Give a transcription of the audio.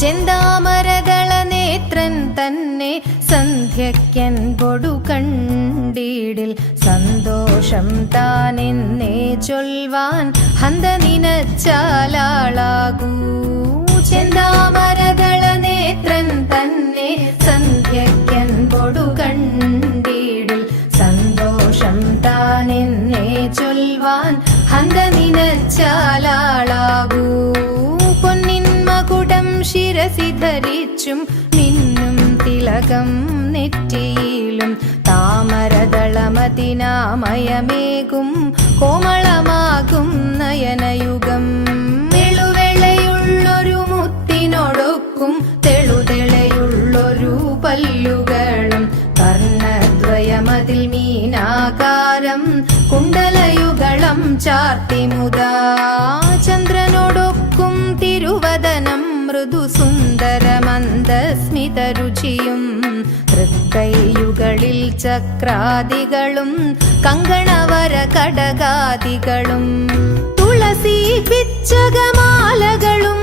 ചെന്താമരദള നേത്രൻ തന്നെ സന്ധ്യയ്ക്കൻപൊടു കണ്ടീടിൽ സന്തോഷം താനെന്നേ ചൊൽവാൻ ഹന്ത നിനച്ചാലാളാകൂ. ചെന്താമരദള നേത്രൻ തന്നെ സന്ധ്യയ്ക്കൻപൊടു കണ്ടീടിൽ സന്തോഷം താനെന്നേ ചൊൽവാൻ ഹന്ത നിനച്ചാലാളാകൂ. പൊന്നിൻ മകുടം ശിരസി ധരിച്ചും മിന്നും തിലകം നെറ്റിയിലും താമരദളമതിനാമയമേകും കോമളമാകും നയനയുഗം. വെളുവെളയുള്ളൊരു മുത്തിനൊടുക്കും തെളുതെളയുള്ളൊരു പല്ലുകളും കർണദ്വയമതിൽ മീനാകാരം കുണ്ടലയുഗളം ചാർത്തിമുദാ. ചന്ദ്രനോടൊക്കും തിരുവദനം മൃദു സുന്ദരമന്ദസ്മിതരുചിയും തൃക്കൈയുകളിൽ ചക്രാദികളും കങ്കണവര കടകാദികളും തുളസി പിച്ചകമാലകളും